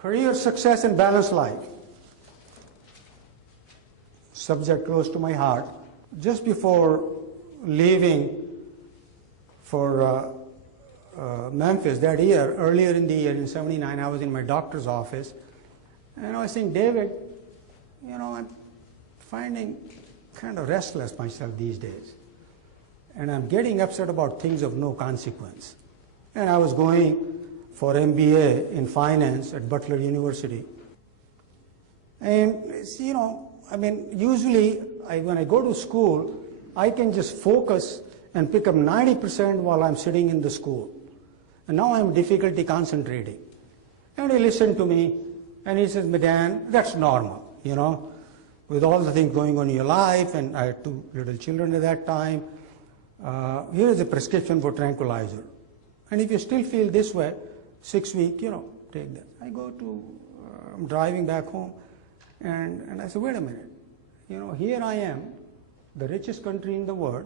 Career success and balanced life. Subject close to my heart. Just before leaving for Memphis that year, earlier in the year, in '79, I was in my doctor's office, and I was saying, David, you know, I'm finding kind of restless myself these days, and I'm getting upset about things of no consequence. And I was going for MBA in finance at Butler University. And, you know, I mean, usually when I go to school, I can just focus and pick up 90% while I'm sitting in the school. And now I'm difficulty concentrating. And he listened to me, and he says, Madan, that's normal, you know, with all the things going on in your life, and I had 2 little children at that time. Here is a prescription for tranquilizer. And if you still feel this way, 6 weeks, you know, take that. I go to, I'm driving back home, and I said, wait a minute, you know, here I am, the richest country in the world,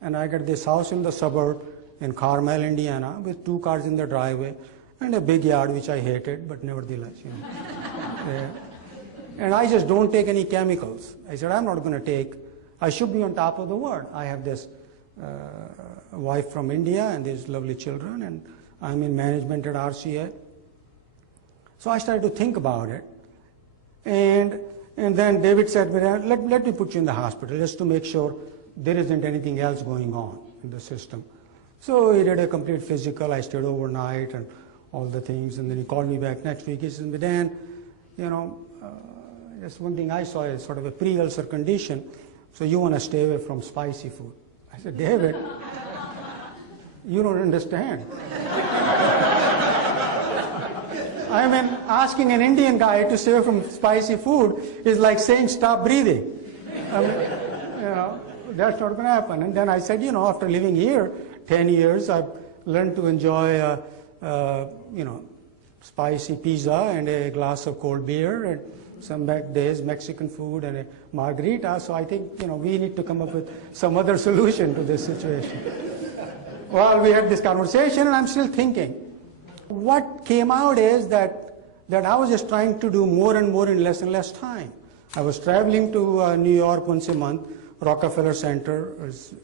and I got this house in the suburb in Carmel, Indiana, with 2 cars in the driveway, and a big yard, which I hated, but nevertheless, you know. And I just don't take any chemicals. I said, I'm not going to take, I should be on top of the world. I have this wife from India and these lovely children, and I'm in management at RCA. So I started to think about it. And then David said, let me put you in the hospital just to make sure there isn't anything else going on in the system. So he did a complete physical. I stayed overnight and all the things. And then he called me back next week. He said, Dan, you know, just one thing I saw is sort of a pre-ulcer condition. So you want to stay away from spicy food. I said, David, you don't understand. I mean, asking an Indian guy to stay away from spicy food is like saying stop breathing. I mean, you know, that's not going to happen. And then I said, you know, after living here 10 years, I've learned to enjoy, you know, spicy pizza and a glass of cold beer, and some days Mexican food and a margarita. So I think, you know, we need to come up with some other solution to this situation. Well, we had this conversation, and I'm still thinking. What came out is that I was just trying to do more and more in less and less time. I was traveling to New York once a month, Rockefeller Center,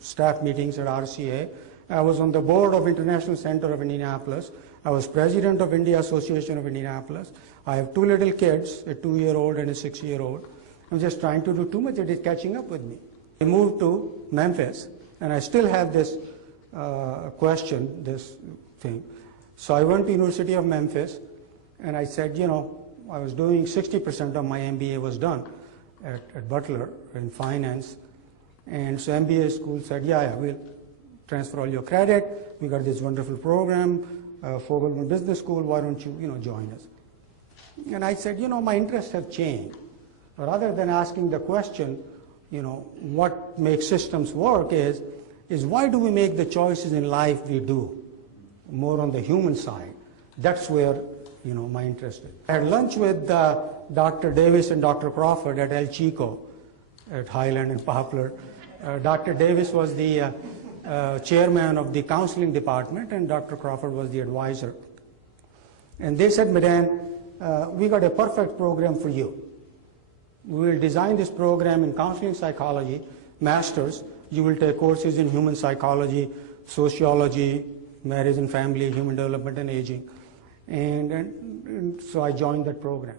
staff meetings at RCA. I was on the board of International Center of Indianapolis. I was president of India Association of Indianapolis. I have 2 little kids, a 2-year-old and a 6-year-old. I'm just trying to do too much. It is catching up with me. I moved to Memphis, and I still have this question, this thing. So I went to University of Memphis, and I said, you know, I was doing 60% of my MBA was done at Butler in finance. And so MBA school said, yeah, we'll transfer all your credit. We got this wonderful program, Fogelman Business School. Why don't you, you know, join us? And I said, you know, my interests have changed. Rather than asking the question, you know, what makes systems work is why do we make the choices in life we do? More on the human side. That's where, you know, my interest is. I had lunch with Dr. Davis and Dr. Crawford at El Chico at Highland and Poplar. Dr. Davis was the chairman of the counseling department, and Dr. Crawford was the advisor. And they said, Madan, we got a perfect program for you. We will design this program in counseling psychology, masters. You will take courses in human psychology, sociology, marriage and family, human development and aging. And so I joined that program.